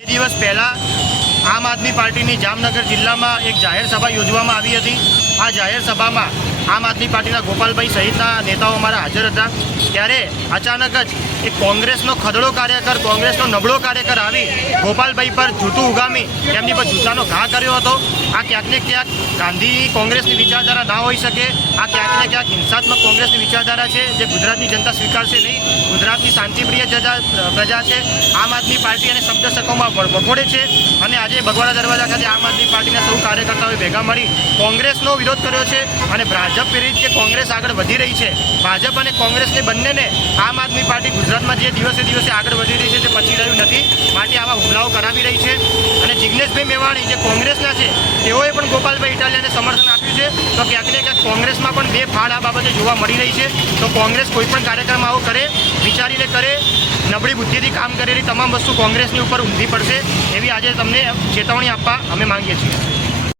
દિવસ પહેલાં આમ આદમી પાર્ટીની જામનગર જિલ્લામાં એક જાહેર સભા યોજવામાં આવી હતી। આ જાહેર સભામાં આમ આદમી પાર્ટીના ગોપાલભાઈ સહિતના નેતાઓ અમારા હાજર હતા। ત્યારે અચાનક જ એક કોંગ્રેસનો ખદડો કાર્યકર, કોંગ્રેસનો નબળો કાર્યકર આવી ગોપાલભાઈ પર જૂતું ઉગામી તેમની પર જૂતાનો ઘા કર્યો હતો। આ ક્યાંક ને ક્યાંક ગાંધી કોંગ્રેસની વિચારધારા ના હોઈ શકે। આ ક્યાંક ને ક્યાંક હિંસાત્મક કોંગ્રેસની વિચારધારા છે, જે ગુજરાતની જનતા સ્વીકારશે નહીં। ગુજરાતની શાંતિપ્રિય પ્રજા છે, આમ આદમી પાર્ટી અને શબ્દ શકોમાં વખોડે છે અને આજે ભગવાડા દરવાજા ખાતે આમ આદમી પાર્ટીના સૌ કાર્યકર્તાઓએ ભેગા મળી કોંગ્રેસનો વિરોધ કર્યો છે અને ભાજપ વિરુદ્ધ જે કોંગ્રેસ આગળ વધી રહી છે, ભાજપ અને કોંગ્રેસને બંનેને આમ આદમી પાર્ટી ગુજરાતમાં જે દિવસે દિવસે આગળ વધી રહી છે તે પચી રહ્યું નથી, માટે આવા હુમલાઓ કરાવી રહી છે। અને જિગ્નેશભાઈ મેવાણી જે કોંગ્રેસના છે તેઓએ પણ ગોપાલભાઈ ઇટાલિયાને સમર્થન આપ્યું છે। તો ક્યાંક ને ક્યાંક કોંગ્રેસમાં પણ બે ફાળ આ બાબતે જોવા મળી રહી છે। તો કોંગ્રેસ કોઈ પણ કાર્યક્રમ આવો કરે વિચારીને કરે, નબળી બુદ્ધિથી કામ કરેલી તમામ વસ્તુ કોંગ્રેસની ઉપર ઊંધી પડશે એવી આજે તમને ચેતવણી આપવા અમે માંગીએ છીએ।